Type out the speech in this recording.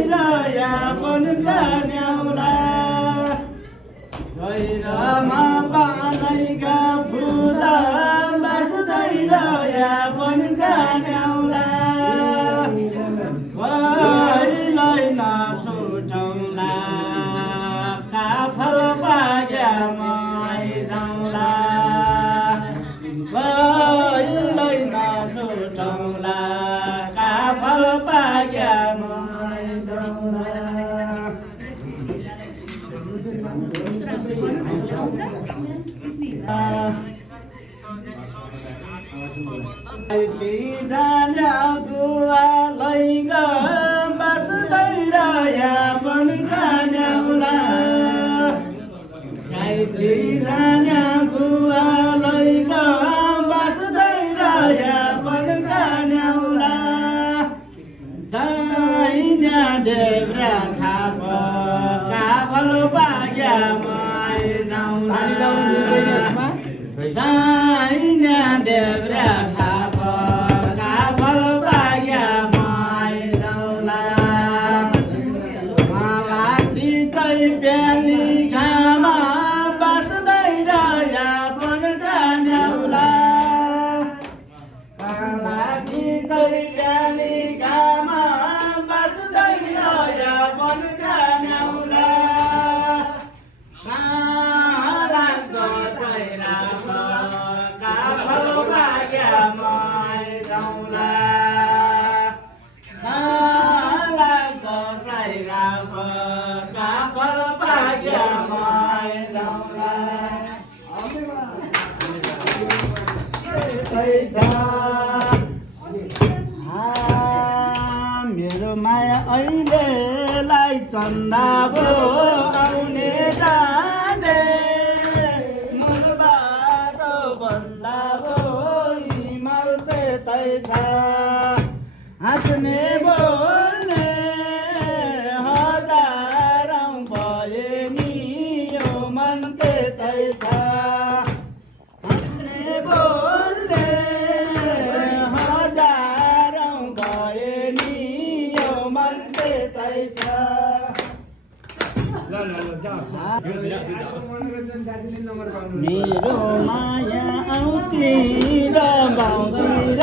या बनका न्याउला धैरमा पानैका फुल बाँच्दैन या बनका न्याउला भइलै नछुटौँला काफल पाग्या आइजाउँला भइलै नछुटौँला काफल पाग्या जान्या गुवालै बाँच्दैन या बनका न्याउला घाइते जान्या गुवालै बाँच्दैन या बनका न्याउला दाइन्या देव्रा खाप काफल पाग्या आइजाउँला दाइन्या देव्रा खाप काफल पाग्या आइजाउँला लाग्दी चाहिँ बिहानी घाम बाँच्दैन या बनका न्याउला लाग्दी चाहिँ बिहानी घाम बाँच्दैन या बनका न्याउला काफल पाग्या आइजाउँला मेरो माया अहिलेलाई चन्दा भो आउने जाने मुलबाट भन्दा भो हिमाल सेतै छ हाँस्ने बोल्ने हजारौँ भए नि यो मन त्यतै छ हाँस्ने बोल्ने हजारौँ भए नि यो मन त्यतै छ मेरो माया आउँतिर बाउँतिर